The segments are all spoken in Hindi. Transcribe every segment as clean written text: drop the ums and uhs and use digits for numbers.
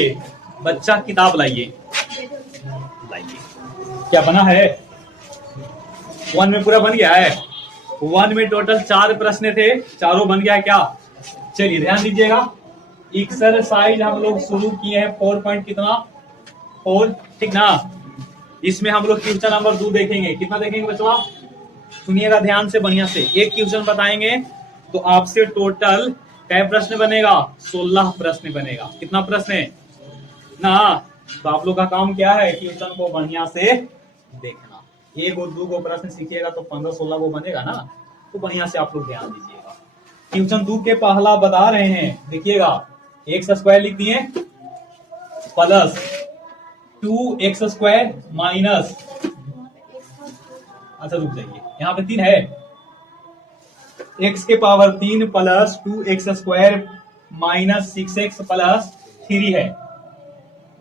बच्चा किताब लाइए। क्या बना है? वन में पूरा बन गया है। वन में टोटल 4 प्रश्न थे, चारों बन गया है क्या? चलिए ध्यान दीजिएगा। एक्सरसाइज हम लोग शुरू किए हैं 4 पॉइंट कितना 4, ठीक ना। इसमें हम लोग क्वेश्चन नंबर 2 देखेंगे। कितना देखेंगे बच्चों? सुनिएगा ध्यान से, बढ़िया से। एक क्वेश्चन बताएंगे तो आपसे टोटल कै प्रश्न बनेगा? 16 प्रश्न बनेगा। कितना प्रश्न है ना? तो आप लोग का काम क्या है? क्वेश्चन को बढ़िया से देखना। 1 और 2 प्रश्न सीखिएगा तो 15-16 को बनेगा ना। तो बढ़िया से आप लोग ध्यान दीजिएगा। क्वेश्चन 2 के पहला बता रहे हैं, देखिएगा। एक्स स्क्वायर लिख दिए प्लस 2x स्क्वायर माइनस, अच्छा रुक जाइए, यहाँ पे 3 है। x के power 3 plus 2x square minus 6x plus 3 है।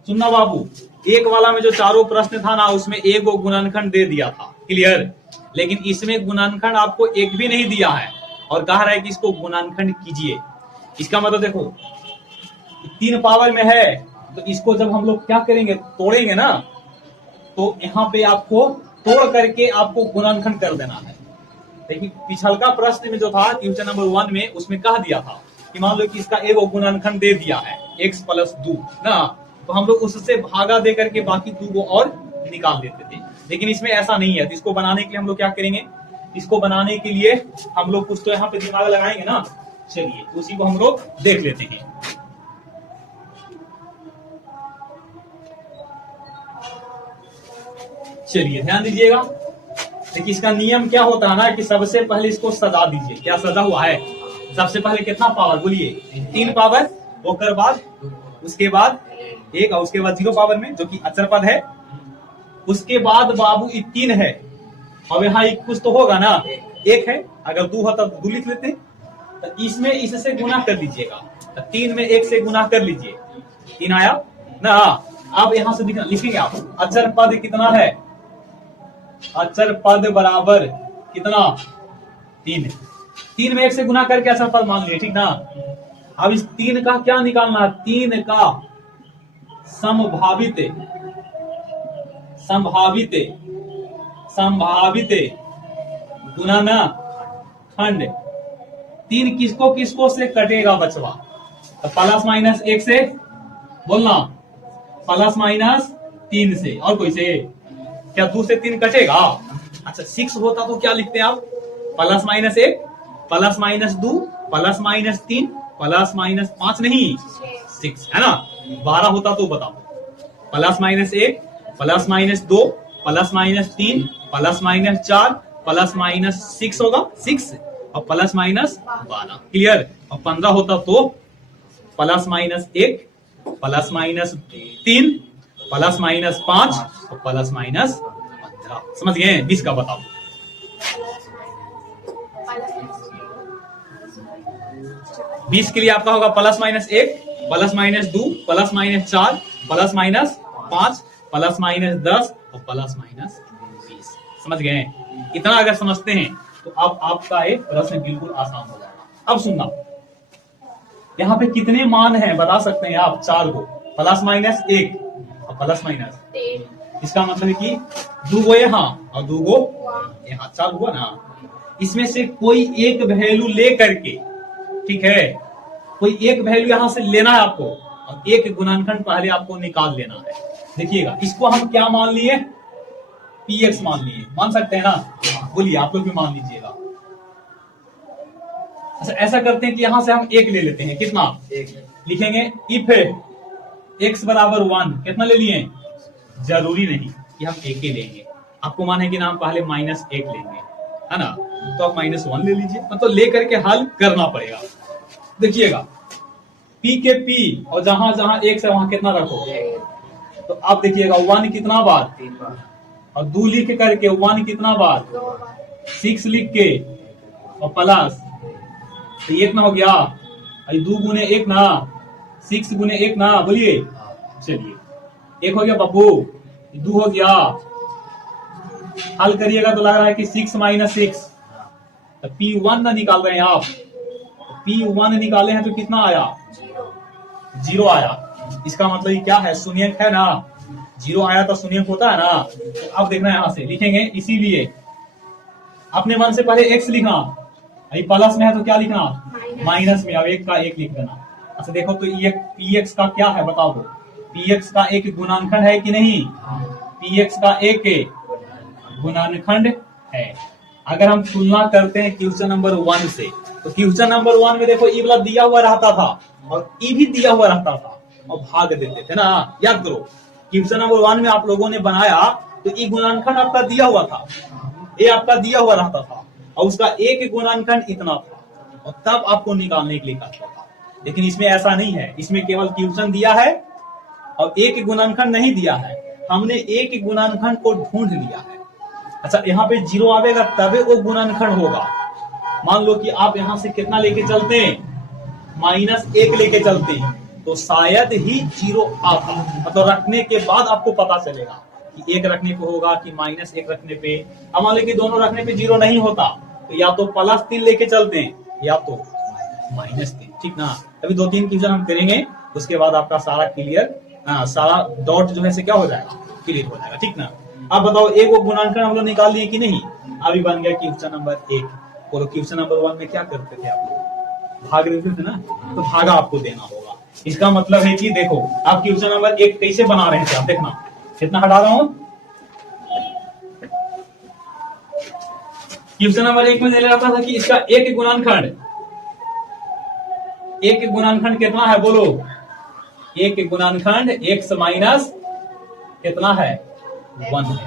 सुनना बाबू, एक वाला में जो चारों प्रश्न था ना, उसमें एक वो गुणनखंड दे दिया था, क्लियर। लेकिन इसमें गुणनखंड आपको एक भी नहीं दिया है और कह रहा है कि इसको गुणनखंड कीजिए। इसका मतलब देखो 3 पावर में है तो इसको जब हम लोग क्या करेंगे, तोड़ेंगे ना, तो यहाँ पे आपको तोड़ करके आपको गुणनखंड कर देना है। देखिए पिछलका प्रश्न में जो था क्वेश्चन नंबर 1 में, उसमें कह दिया था कि मान लो कि इसका एक गुणनखंड दे दिया है x प्लस 2 ना, तो हम लोग उससे भागा दे करके बाकी 2 को और निकाल देते थे। लेकिन इसमें ऐसा नहीं है। तो इसको बनाने के लिए हम लोग क्या करेंगे? इसको बनाने के लिए हम लोग कुछ तो यहाँ पे दिमाग लगाएंगे ना। चलिए उसी को हम लोग देख लेते हैं। चलिए ध्यान दीजिएगा। देखिए इसका नियम क्या होता है ना कि सबसे पहले इसको सजा दीजिए। क्या सजा हुआ है? सबसे पहले कितना पावर बोलिए? 3 पावर, होकर बाद उसके बाद 1 और उसके बाद 0 पावर में, जो कि अचर पद है। उसके बाद बाबू 3 है। अब यहाँ एक कुछ तो होगा ना, 1 है। अगर 2 होता तो 2 लिख लेते। तो इसमें इससे गुना कर लीजिएगा। 3 में 1 से गुना कर लीजिए, 3 आया ना। अब यहाँ से लिखेंगे आप अचर पद कितना है? अचर पद बराबर कितना? 3। 3 में 1 से गुना करके अचर पद मान लिए, ठीक ना। अब इस 3 का क्या निकालना है? 3 का संभावित गुणनखंड। 3 किसको किसको से कटेगा बचवा? तो प्लस माइनस 1 से बोलना, प्लस माइनस 3 से, और कोई से? क्या 2 से 3 कटेगा? अच्छा 6 होता तो क्या लिखते हैं आप? Plus minus 1 plus minus 2 plus minus 3 plus minus 5 नहीं 6 है ना। 12 होता तो बताओ। Plus minus 1 plus minus 2 plus minus 3 plus minus 4 plus minus 6 होगा 6 और प्लस माइनस 12, क्लियर। और 15 होता तो plus minus 1 plus minus 3 plus minus 5 और प्लस माइनस 15। समझ गए? 20 का बताओ। बीस के लिए आपका होगा plus minus 1 plus minus 2 plus minus 4 plus minus 5 plus minus 10 और प्लस माइनस 20। समझ गए? इतना अगर समझते हैं तो अब आपका एक प्रश्न बिल्कुल आसान हो जाएगा। अब सुनना, यहाँ पे कितने मान हैं बता सकते हैं आप? 4 को, प्लस माइनस 1 और प्लस माइनस 3। इसका मतलब है कि 2 को यहाँ और 2 को यहाँ, 4 हुआ ना। इसमें से कोई एक वैल्यू ले करके, ठीक है, कोई एक वैल्यू यहां से लेना है आपको और एक गुणनखंड पहले आपको निकाल लेना है। देखिएगा इसको हम क्या मान लिए? px मान लिए। मान सकते हैं ना? बोलिए आप लोग भी मान लीजिएगा। अच्छा ऐसा करते हैं कि यहां से हम 1 ले लेते हैं। कितना? 1 लिखेंगे। इफ x बराबर 1, कितना ले लिए? जरूरी नहीं कि हम 1 ही लेंगे। आपको मान है कि ना हम पहले माइनस 1 लेंगे, है ना। तो आप -1 ले लीजिए, मतलब लेकर के हल करना पड़ेगा। देखिएगा p के p और जहां जहां 1 से वहां कितना रखो? तो आप देखिएगा 1 कितना बार? 3 बार। और 2 लिख करके 1 कितना बार? 6 लिख के और प्लस, तो ये कितना हो गया? 2 गुने 1 ना, 6 गुने 1 ना, बोलिए। चलिए 1 हो गया बाबू, 2 हो गया। हल करिएगा तो लग रहा है कि 6 माइनस 6, तो P1 ना निकाल रहे हैं आप। P1 निकाले हैं तो कितना आया? 0 आया। इसका मतलब ये क्या है, शून्यक है ना, 0 आया तो शून्यक होता है ना। तो अब देखना यहां से लिखेंगे, इसीलिए अपने मन से पहले x लिखना, अभी प्लस में है तो क्या लिखना, माइनस में, अब एक का एक लिख देना। अच्छा देखो तो ये px का क्या है बताओ, px का एक गुणानखंड है कि नहीं, px का एक गुणानखंड है। अगर हम तुलना करते हैं क्वेश्चन नंबर 1 से, तो क्वेश्चन नंबर 1 में देखो ई वाला दिया हुआ रहता था और ई भी दिया हुआ रहता था और भाग देते थे ना, याद करो। क्वेश्चन नंबर 1 में आप लोगों ने बनाया तो ई गुणानखंड आपका दिया हुआ था, ये आपका दिया हुआ रहता था और उसका एक गुणानखंड इतना था और तब आपको निकालने के लिए कहता था। लेकिन इसमें ऐसा नहीं है, इसमें केवल क्वेश्चन दिया है और एक गुणानखंड नहीं दिया है, हमने एक गुणानखंड को ढूंढ लिया है। अच्छा यहाँ पे 0 आवेगा तभी वो गुणानखंड होगा। मान लो कि आप यहां से कितना लेके चलते हैं, -1 लेके चलते हैं, तो शायद ही 0 आता, मतलब रखने के बाद आपको पता चलेगा कि 1 रखने पे होगा कि -1 रखने पे। अब मान लो कि दोनों रखने पे 0 नहीं होता तो या तो +3 लेके चलते हैं या तो -3, ठीक ना। अभी 2-3 क्वेश्चन हम करेंगे, उसके बाद आपका सारा क्लियर, सारा डॉट जो है से क्या हो जाएगा, क्लियर हो जाएगा, ठीक ना। अब बताओ एक वो गुणानखंड हम लोग निकाल लिए कि नहीं, अभी बन गया क्वेश्चन नंबर 1। बोलो क्वेश्चन नंबर 1 में क्या करते थे आप लोग, भाग देते थे ना, तो भागा आपको देना होगा। इसका मतलब है कि देखो आप क्वेश्चन नंबर 1 कैसे बना रहे थे, आप देखना कितना हटा रहा हूं। क्वेश्चन नंबर 1 में ले रहा था कि इसका एक गुणानखंड कितना है, बोलो एक गुणानखंड x माइनस कितना है, 1 है।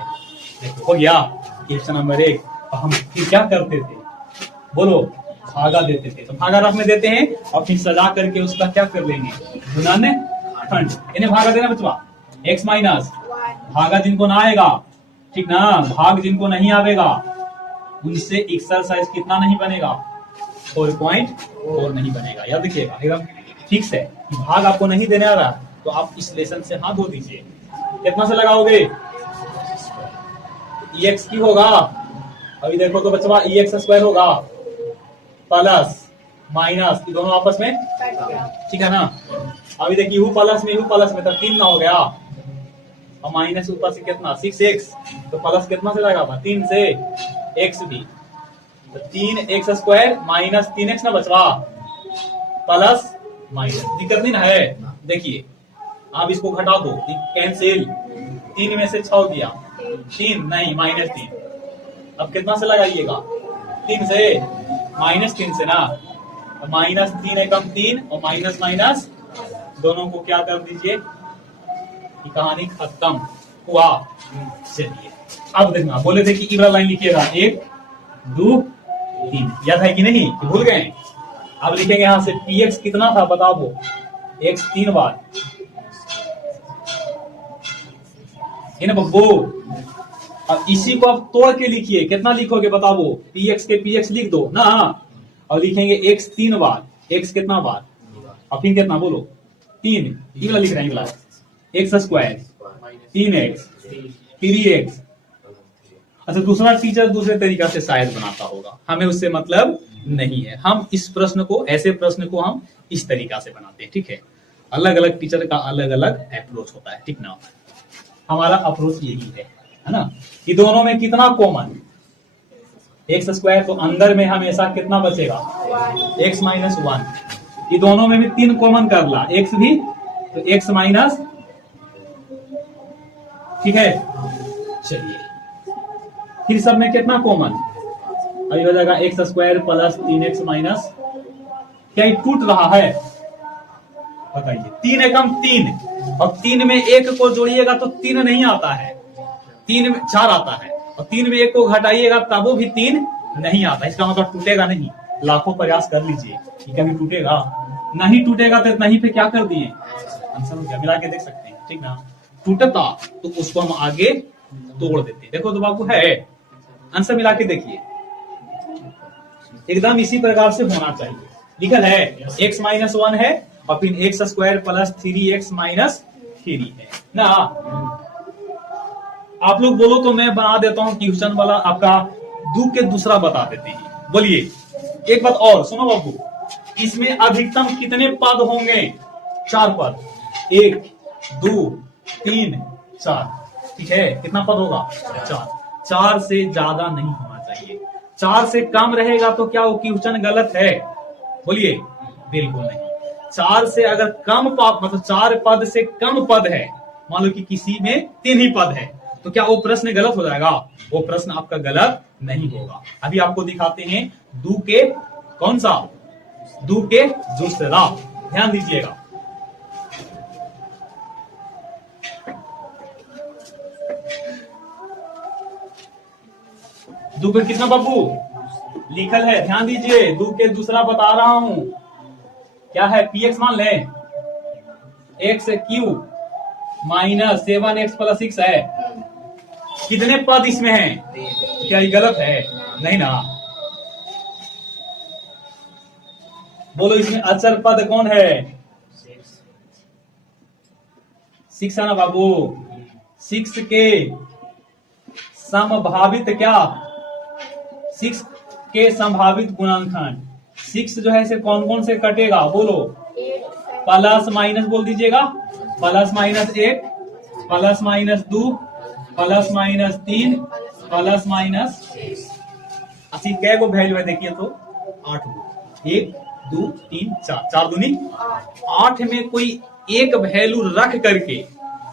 देखो हो गया क्वेश्चन नंबर 1। हम फिर क्या करते थे, बोलो भागा देते थे, तो भागा रखने देते हैं और फिर सजा करके उसका क्या कर लेंगे, गुणनखंड। इन्हें भागा देना बचवा, x माइनस भागा जिनको ना आएगा, ठीक ना, भाग जिनको नहीं आवेगा उनसे एक्सरसाइज कितना नहीं बनेगा, 4.4 नहीं बनेगा। याद रखिएगा एकदम ठीक से, भाग आपको नहीं देने आ रहा तो आप इस लेसन से हाथ धो दीजिए। कितना से लगाओगे, EX की होगा, अभी देखो तो बच्चा EX² होगा प्लस माइनस, दोनों आपस में ठीक है ना। अभी देखिए यू प्लस में तो 3 ना हो गया और माइनस ऊपर से कितना 6x, तो प्लस कितना से लगा था 3 से, x भी तो 3x² माइनस 3x ना बचवा, प्लस माइनस, दिक्कत नहीं ना है। देखिए आप इसको घटा दो, कैंसिल, 3 में से 6 दिया, 3 नहीं -3, अब कितना से लगाइएगा 3 से, -3 से ना, -3 एकम 3 और माइनस माइनस दोनों को क्या कर दीजिए, कहानी खत्म हुआ। चलिए अब देखना, बोले थे कि ई वाला लाइन लिखिएगा 1 2 3, याद है कि नहीं, भूल गए। अब लिखेंगे यहां से px कितना था बताओ, वो x 3 बार है ना बब्बू। अब इसी को आप तोड़ के लिखिए, कितना लिखोगे बताओ, px के px लिख दो ना, और लिखेंगे x 3 बार, x कितना बार, और फिर कितना बोलो 3, ये वाला लिख रहे हैं, x² 3x 3x। अच्छा दूसरा टीचर दूसरे तरीका से शायद बनाता होगा, हमें उससे मतलब नहीं है। हम इस प्रश्न को, ऐसे प्रश्न को हम इस तरीका से बनाते हैं, ठीक है। अलग अलग टीचर का अलग अलग अप्रोच होता है, ठीक ना। हमारा अप्रोच यही है ना, कि दोनों में कितना कॉमन, x², तो अंदर में हमेशा कितना बचेगा x माइनस 1, ये दोनों में भी 3 कॉमन कर ला, x भी तो x माइनस, ठीक है। चलिए फिर सब में कितना कॉमन, अभी हो जाएगा x² प्लस 3x माइनस, क्या ये टूट रहा है बताइए, 3 एकम 3 और 3 में 1 को जोड़िएगा तो 3 नहीं आता है, 3 में 4 आता है और 3 में 1 को घटाइएगा तब वो भी 3 नहीं आता। इसका मतलब टूटेगा नहीं, लाखों प्रयास कर लीजिए कि कभी टूटेगा, नहीं टूटेगा तो नहीं पे क्या कर दिए आंसर हो गया, मिला के देख सकते हैं, ठीक ना। टूटता तो उसको हम आगे तोड़ देते, देखो तो बाबू है, आंसर मिला के देखिए, एकदम इसी प्रकार से होना चाहिए। लिखल है x माइनस 1 है और फिर x² प्लस 3x माइनस 3 है ना। आप लोग बोलो तो मैं बना देता हूं क्वेश्चन वाला, आपका के दूसरा बता देते हैं। बोलिए एक बात और सुनो बाबू, इसमें अधिकतम कितने पद होंगे, 4 पद, 1 2 3 4, ठीक है। कितना पद होगा? 4। 4 से ज्यादा नहीं होना चाहिए। 4 से कम रहेगा तो क्या वो क्वेश्चन गलत है? बोलिए, बिल्कुल नहीं। 4 से अगर कम मतलब 4 पद से कम पद है, मान लो कि किसी में 3 ही पद है, तो क्या वो प्रश्न गलत हो जाएगा? वो प्रश्न आपका गलत नहीं होगा। अभी आपको दिखाते हैं दू के कौन सा? दू के दूसरा। ध्यान दीजिएगा। दू के कितना बाबू लिखल है? ध्यान दीजिए, दू के दूसरा बता रहा हूं। क्या है? px मान ले x Q minus 7x plus 6 है। कितने पद इसमें हैं? क्या ये गलत है? नहीं ना। बोलो, इसमें अचर पद कौन है? 6 है ना बाबू। 6 के संभावित क्या? 6 के संभावित गुणनखंड 6 जो है इसे कौन कौन से कटेगा? बोलो। प्लस माइनस बोल दीजिएगा। Plus minus 1, plus minus 2, plus minus 3, plus minus. अच्छी कै को वैल्यू है देखिए तो 8 गो। 1 2 3 4, 4 दूनी 8 में कोई एक वैल्यू रख करके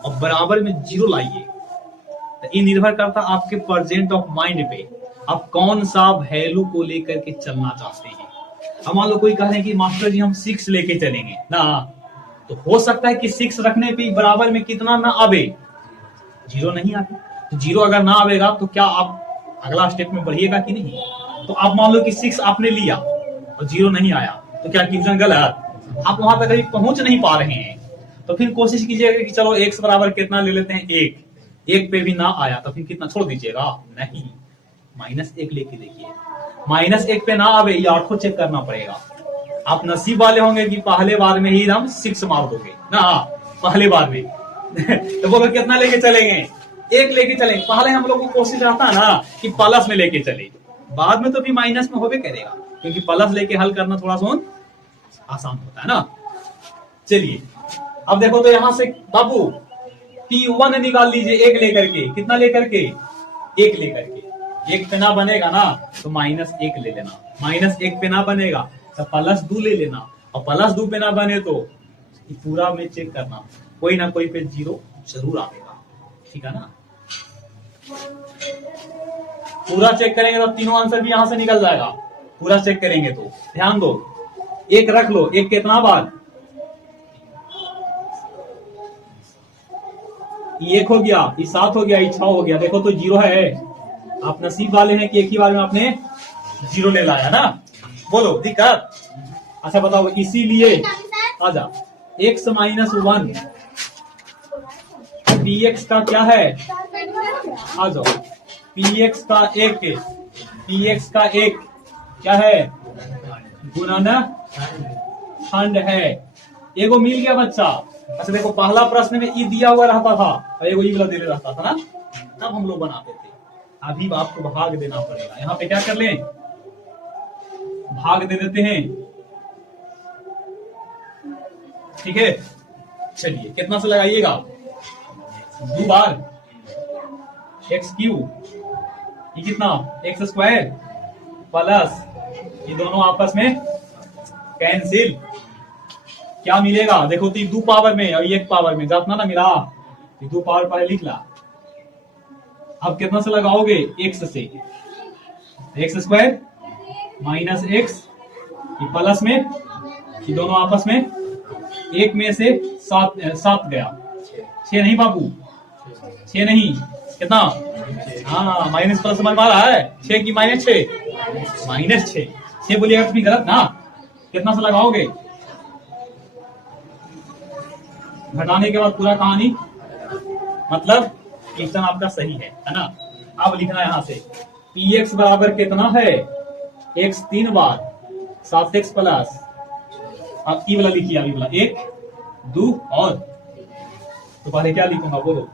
और बराबर में 0 लाइए। तो ये निर्भर करता आपके प्रेजेंट ऑफ माइंड पे, आप कौन सा वैल्यू को लेकर के चलना चाहते हैं। अब मान लो कोई कह रहे हैं कि मास्टर जी हम 6 लेके चलेंगे ना, तो हो सकता है कि 6 रखने पे बराबर में कितना ना आवे? 0 नहीं आवे। तो 0 अगर ना आवेगा तो क्या आप अगला स्टेप में बढ़िएगा कि नहीं? तो आप मान लो कि 6 आपने लिया और 0 नहीं आया, तो क्या क्वेश्चन गलत? आप वहां तक अभी पहुंच नहीं पा रहे हैं। तो फिर कोशिश कीजिएगा कि चलो x बराबर कितना ले लेते हैं? 1 पे भी ना आया तो फिर कितना छोड़ दीजिएगा? नहीं, -1 लेके देखिए। -1 पे ना आवे, ये 8 को चेक करना पड़ेगा। आप नसीब वाले होंगे कि पहले बार में ही हम 6 मार दोगे ना, पहले बार में। तो बोलो कितना लेके चलेंगे? 1 लेके चलेंगे। पहले हम लोग को कोशिश रहता है ना कि प्लस में लेके चले, बाद में तो भी माइनस में होवे करेगा, क्योंकि प्लस लेके हल करना थोड़ा सा आसान होता है ना। चलिए अब देखो तो यहां से बाबू P1 निकाल लीजिए 1 लेकर के। कितना लेकर के? 1 लेकर के। 1 पे ना बनेगा ना तो -1 ले लेना। -1 पे ना बनेगा तो +2 ले लेना, और +2 पे ना बने तो पूरा में चेक करना, कोई ना कोई पे 0 जरूर आएगा। ठीक है ना? पूरा चेक करेंगे तो तीनों आंसर भी यहां से निकल जाएगा। पूरा चेक करेंगे तो ध्यान दो, 1 रख लो। 1 कितना बार? 1 हो गया, ये 7 हो गया, ये 6 हो गया। देखो तो 0 है। आप नसीब वाले हैं कि एक ही बार में आपने 0 ले लाया ना। बोलो दिक्कत? अच्छा बताओ, इसीलिए आजा x -1 px का क्या है? आ जाओ, px का एक क्या है? गुणनखंड है। एगो मिल गया बच्चा। अच्छा देखो, पहला प्रश्न में ई दिया हुआ रहता था और एगो ई वाला दे रहता था ना, तब हम लोग बनाते थे। अभी आपको भाग देना पड़ेगा। यहाँ पे क्या कर लें? भाग दे देते हैं। ठीक है, चलिए कितना से लगाइएगा? 2 बार x³ ये कितना? x² प्लस ये दोनों आपस में कैंसिल। क्या मिलेगा? देखो तो 2 पावर में और 1 पावर में जातना ना मिला, 2 पावर पहले लिख ला। अब कितना से लगाओगे? x से। x² माइनस x ये प्लस में, ये दोनों आपस में 1 में से 7 गया। 6 नहीं बाबू, 6 नहीं, कितना? हाँ, माइनस प्लस समझ में आ रहा है? 6 की -6, -6। 6 बोलिएगा तो भी गलत ना। कितना से लगाओगे? घटाने के बाद पूरा कहानी, मतलब क्वेश्चन आपका सही है ना। अब लिखना यहां से px बराबर कितना है? x 3 बार 7x प्लस, अब ई वाला लिखिए, अभी वाला 1 2 और तो पहले क्या लिखूंगा? बोलो।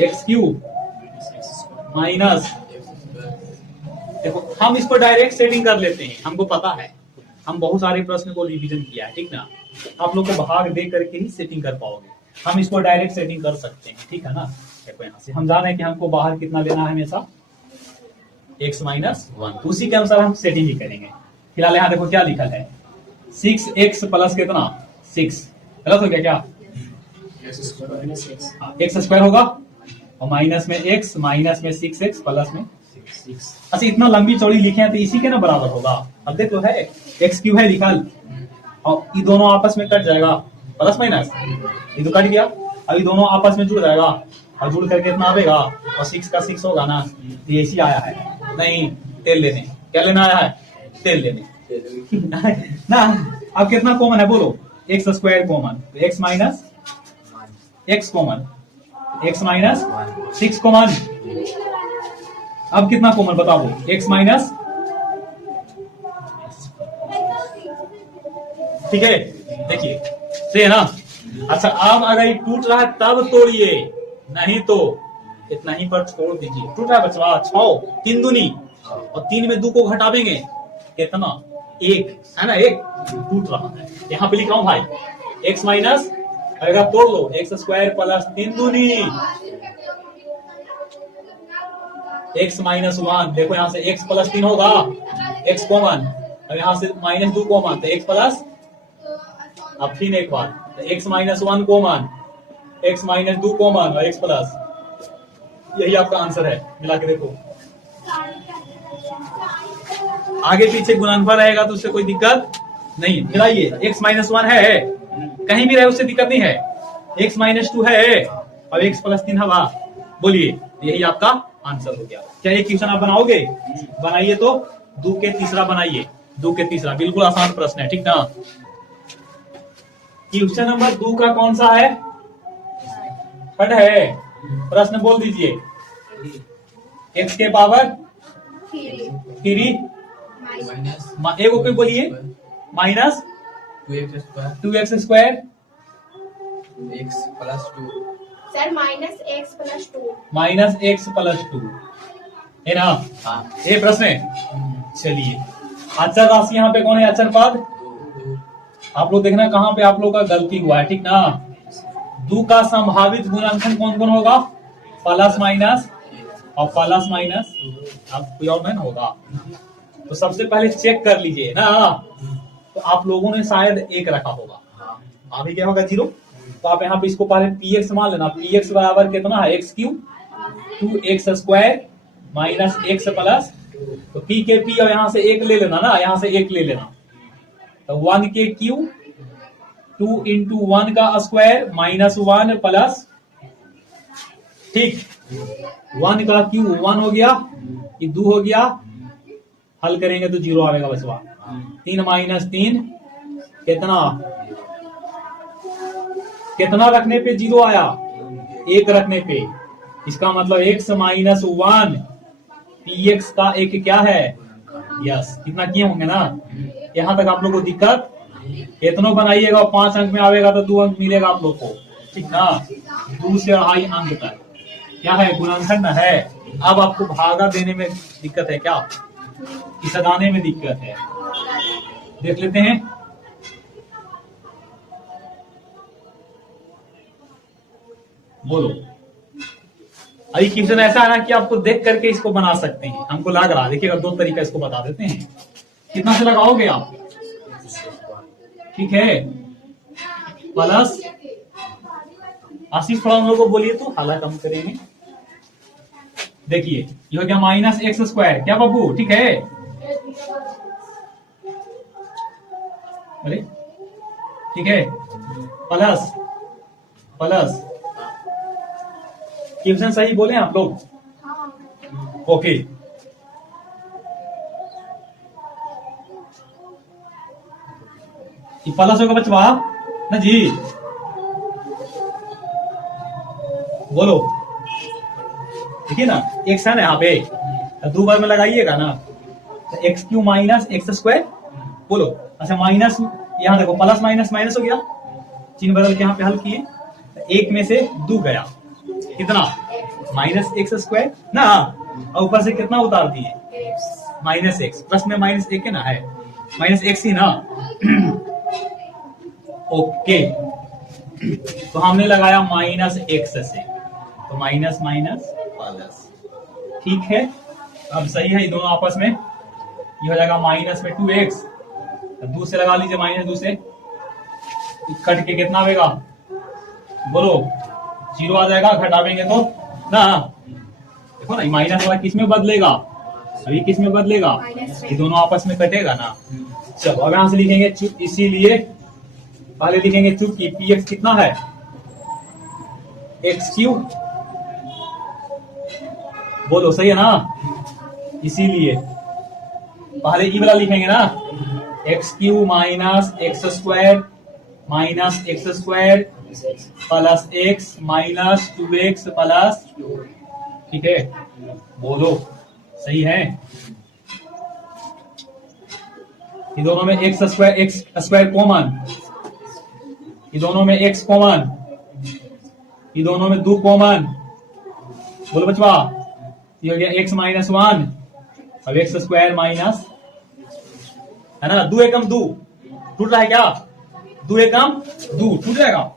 x³ माइनस, देखो हम इसको डायरेक्ट सेटिंग कर लेते हैं, हमको पता है, हम बहुत सारे प्रश्न को रिवीजन किया है, ठीक ना। आप लोग को भाग दे करके ही सेटिंग कर पाओगे। हम इसको डायरेक्ट सेटिंग कर सकते हैं, ठीक है ना। देखो यहाँ से हम जान रहे हैं कि हमको बाहर कितना लेना है हमेशा, x माइनस 1, उसी के अनुसार हम सेटिंग ही करेंगे। फिलहाल यहाँ देखो क्या लिखा है, 6x प्लस कितना 6, गलत हो गया क्या, एक्स स्क्वायर होगा और माइनस में x, माइनस में 6x प्लस में 6। अच्छा इतना लंबी चौड़ी लिखे हैं तो इसी के ना बराबर होगा। अब देखो है एक्स क्यू है लिखल और ये दोनों आपस में कट जाएगा, प्लस माइनस ये तो कट गया, अब ये दोनों आपस में जुड़ जाएगा और जुड़ करके इतना आएगा और 6 का 6 होगा ना, तो ऐसी आया है। नहीं तेल लेने, क्या लेना आया है, तेल लेने ना। अब कितना कॉमन है बोलो, x square common, x minus x common, x minus 6 common. अब कितना कॉमन बताओ, एक्स माइनस, ठीक है देखिए सही है ना। अच्छा अब अगर ये टूट रहा है तब तोड़िए, नहीं तो इतना ही पर छोड़ दीजिए। टूट रहा है बच्चा 6 3 दूनी और 3 में 2 को घटावेंगे कितना 1 है ना, 1 टूट रहा है। यहाँ पे लिख रहा हूं भाई एक्स माइनस, अगर तोड़ लो एक्स स्क्वायर प्लस 3 दूनी एक्स माइनस 1, देखो यहाँ से एक्स प्लस 3 होगा, एक्स कॉमन, अब यहाँ से माइनस 2 कॉमन तो एक्स प्लस, अब फिर एक बार तो x minus 1 common, x minus 2 common और एक्स प्लस, यही आपका आंसर है। मिला के देखो, आगे पीछे गुणनफल रहेगा तो उससे कोई दिक्कत नहीं। मिलाइए, एक्स माइनस 1 है कहीं भी रहे उससे दिक्कत नहीं है, एक्स माइनस 2 है और एक्स प्लस 3 हवा, बोलिए यही आपका आंसर हो गया। क्या ये क्वेश्चन आप बनाओगे, बनाइए तो 2 के तीसरा बनाइए, 2 के तीसरा बिल्कुल आसान प्रश्न है, ठीक ना। क्वेश्चन नंबर 2 का कौन सा है, थर्ड है, प्रश्न बोल दीजिए। एक्स के पावर 3 एक ओके बोलिए, minus 2x square x plus 2 sir minus x plus 2, minus x plus 2 है ना। हाँ। ये प्रश्न है। चलिए अचर राशि यहाँ पे कौन है, अचर पद, आप लोग देखना कहाँ पे आप लोग का गलती हुआ है, ठीक ना। 2 का संभावित गुणनखंड कौन कौन होगा, प्लस माइनस और प्लस माइनस, अब कोई और नहीं होगा। तो सबसे पहले चेक कर लीजिए ना, तो आप लोगों ने शायद 1 रखा होगा, अभी क्या होगा 0, तो आप यहाँ पे इसको पहले px मान लेना, px बराबर कितना है x cube 2x square minus x plus, तो p के p और यहाँ से 1 ले लेना ना, यहाँ से 1 ले लेना, तो 1 के क्यूब 2 इंटू 1 का स्क्वायर माइनस 1 प्लस, ठीक 1 का क्यूब 1 हो गया, ये 2 हो गया, हल करेंगे तो 0 आएगा बचवा, 3 माइनस 3 कितना रखने पे 0 आया, 1 रखने पे, इसका मतलब x माइनस 1 px का एक क्या है, यस कितना किए होंगे ना। यहाँ तक आप लोग को दिक्कत, कितनों बनाइएगा 5 अंक में आवेगा तो 2 अंक मिलेगा आप लोग को, ठीक ना। 2 से 2.5 अंक तक क्या है, गुणनखंड है। अब आपको भागा देने में दिक्कत है क्या, इस सदाने में दिक्कत है, देख लेते हैं। बोलो, अभी क्वेश्चन ऐसा है ना कि आपको देख करके इसको बना सकते हैं, हमको लग रहा है, देखिएगा 2 तरीका इसको बता देते हैं। कितना से लगाओगे आप, ठीक है, प्लस आशीष थोड़ा हम लोग को बोलिए तो हाला कम करेंगे। देखिए ये हो गया माइनस एक्स स्क्वायर, क्या बाबू ठीक है, अरे ठीक है, प्लस प्लस, क्वेश्चन सही बोले आप लोग, ओके। ये प्लस होगा बचवा ना जी, बोलो, देखिए ना एक्स है ना यहाँ पे, 2 बार में लगाइएगा ना, तो x Q minus x square, बोलो। अच्छा माइनस, यहाँ देखो प्लस माइनस माइनस हो गया, चिन्ह बदल के यहाँ पे हल किए, 1 में से 2 गया, कितना माइनस एक्स स्क्वायर ना, और ऊपर से कितना उतार दिए माइनस एक्स, प्लस में माइनस 1 है ना, है माइनस एक्स ही ना ओके, तो हमने लगाया माइनस एक्स से, तो माइनस माइनस प्लस, ठीक है। अब सही है, ये दोनों आपस में ये हो जाएगा माइनस में 2x, दो से लगा लीजिए, माइनस 2 से कट के कितना आएगा बोलो, 0 आ जाएगा, घटावेंगे तो ना, देखो ना माइनस वाला किस में बदलेगा, अभी किस में बदलेगा, ये दोनों आपस में कटेगा ना। चलो अब यहां से लिखेंगे चुप, इसीलिए पहले लिखेंगे चुप की px कितना है x3, बोलो सही है ना, इसीलिए पहले ई वाला लिखेंगे ना, x3 minus x square plus x minus 2x plus, ठीक है, बोलो सही है। ये दोनों में एक्स स्क्वायर कॉमन, ये दोनों में x कॉमन, ये दोनों में 2 कॉमन, बोलो बचवा, ये हो गया x माइनस 1, अब एक्स स्क्वायर माइनस, है ना, 2 एकम 2 टूट रहा है क्या, 2 एकम 2 टूट जाएगा,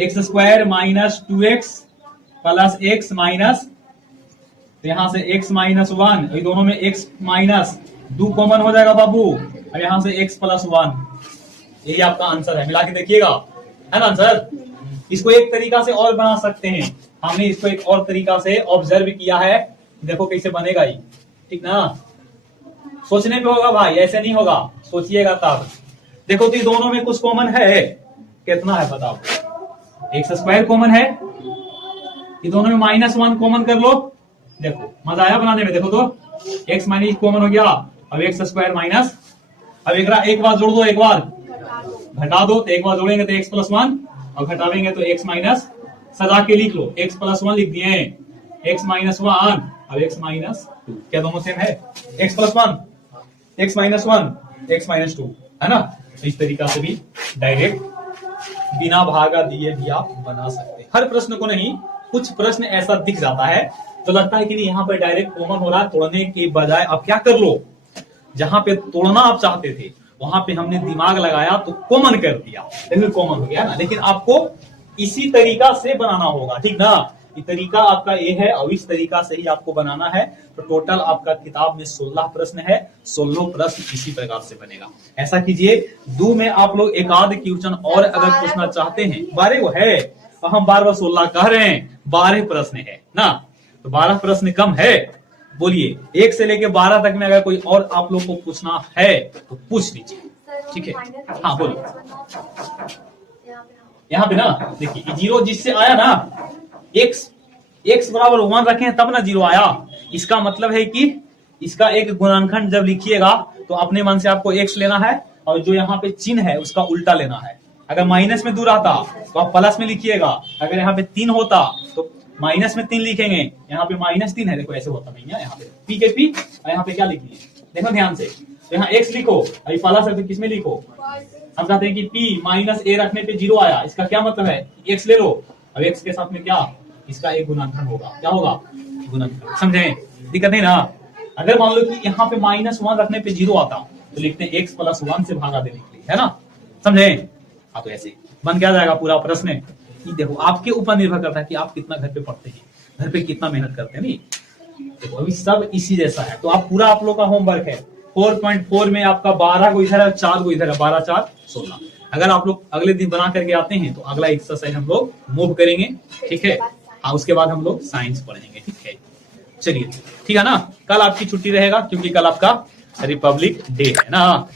x square minus 2x plus x minus, तो यहां से x माइनस 1, ये दोनों में x माइनस 2 कॉमन हो जाएगा बाबू, और यहां से x प्लस 1, यही आपका आंसर है, मिला के देखिएगा, है ना आंसर। इसको एक तरीका से और बना सकते हैं, हमने इसको एक और तरीका से ऑब्जर्व किया है, देखो कैसे बनेगा ये, ठीक ना, सोचने पे होगा भाई, ऐसे नहीं होगा, सोचिएगा तब। देखो तो ये दोनों में कुछ कॉमन है, कितना है बताओ, एक्स स्क्वायर कॉमन है, ये दोनों में माइनस 1 कॉमन कर लो, देखो मजा आया बनाने में, देखो तो एक्स माइनस कॉमन हो गया, अब एक्स स्क्वायर माइनस, अब एक बार जोड़ दो, एक बार घटा दो, तो एक बार जोड़ेंगे तो एक्स प्लस 1, और घटावेंगे तो एक्स माइनस, सजा के लिख लो, एक्स प्लस 1 लिख दिए, एक्स माइनस 1, अब एक्स माइनस 2, क्या दोनों सेम है, x plus 1, x minus 1, x minus 2, है ना। इस तरीका से भी डायरेक्ट बिना भागा दिए भी आप बना सकते हैं। हर प्रश्न को नहीं, कुछ प्रश्न ऐसा दिख जाता है तो लगता है कि नहीं यहाँ पर डायरेक्ट कॉमन हो रहा है, तोड़ने के बजाय आप क्या कर लो, जहां पे तोड़ना आप चाहते थे वहां पे हमने दिमाग लगाया तो कॉमन कर दिया, देखिए कॉमन हो गया ना। लेकिन आपको इसी तरीका से बनाना होगा, ठीक ना, ये तरीका आपका ये है, और इस तरीका से ही आपको बनाना है। तो टोटल आपका किताब में 16 प्रश्न है, 16 प्रश्न इसी प्रकार से बनेगा। ऐसा कीजिए, 2 में आप लोग एक आध क्वेश्चन और अगर पूछना चाहते हैं, 12 वो है, और हम बार बार 16 कह रहे हैं, 12 प्रश्न है ना, तो 12 प्रश्न कम है, बोलिए 1 से लेके 12 तक में अगर कोई और आप लोग को पूछना है तो पूछ लीजिए, ठीक है। हाँ बोलो, यहाँ पे ना देखिए 0 जिससे आया ना, x बराबर 1 रखे तब ना 0 आया, इसका मतलब है कि इसका एक गुणनखंड जब लिखिएगा तो अपने मन से आपको x लेना है, और जो यहाँ पे चिन्ह है उसका उल्टा लेना है। अगर माइनस में 2 रहता तो आप प्लस में लिखिएगा, अगर यहाँ पे 3 होता तो माइनस में 3 लिखेंगे, यहाँ पे माइनस 3 है, देखो ऐसे होता भैया, यहाँ पे p के p, और यहाँ पे क्या लिख लिए, देखो ध्यान से, तो यहाँ x लिखो, अभी प्लस है तो किसमें लिखो, हम चाहते हैं कि p माइनस a रखने पे 0 आया, इसका क्या मतलब है, x ले लो, अब x के साथ में क्या, इसका एक गुणनखंड होगा, क्या होगा, गुणनखंड, समझे, दिक्कत है ना। अगर मान लो कि यहाँ पे -1 रखने पे 0 आता तो लिखते हैं x प्लस 1 से भागा देने के लिए, है ना, समझे। हाँ तो ऐसे बन क्या जाएगा पूरा प्रश्न, देखो आपके ऊपर निर्भर करता है कि आप कितना घर पे पढ़ते हैं, घर पे कितना मेहनत करते हैं, नहीं देखो अभी सब इसी जैसा है। तो आप पूरा आप लोग का होमवर्क है 4.4 में आपका 12 को इधर है, 4 को इधर है, 12 4 16। अगर आप लोग अगले दिन बना करके आते हैं तो अगला एक्सरसाइज हम लोग मूव करेंगे, ठीक है। हाँ उसके बाद हम लोग साइंस पढ़ेंगे, ठीक है। चलिए ठीक है ना, कल आपकी छुट्टी रहेगा क्योंकि कल आपका रिपब्लिक डे है ना।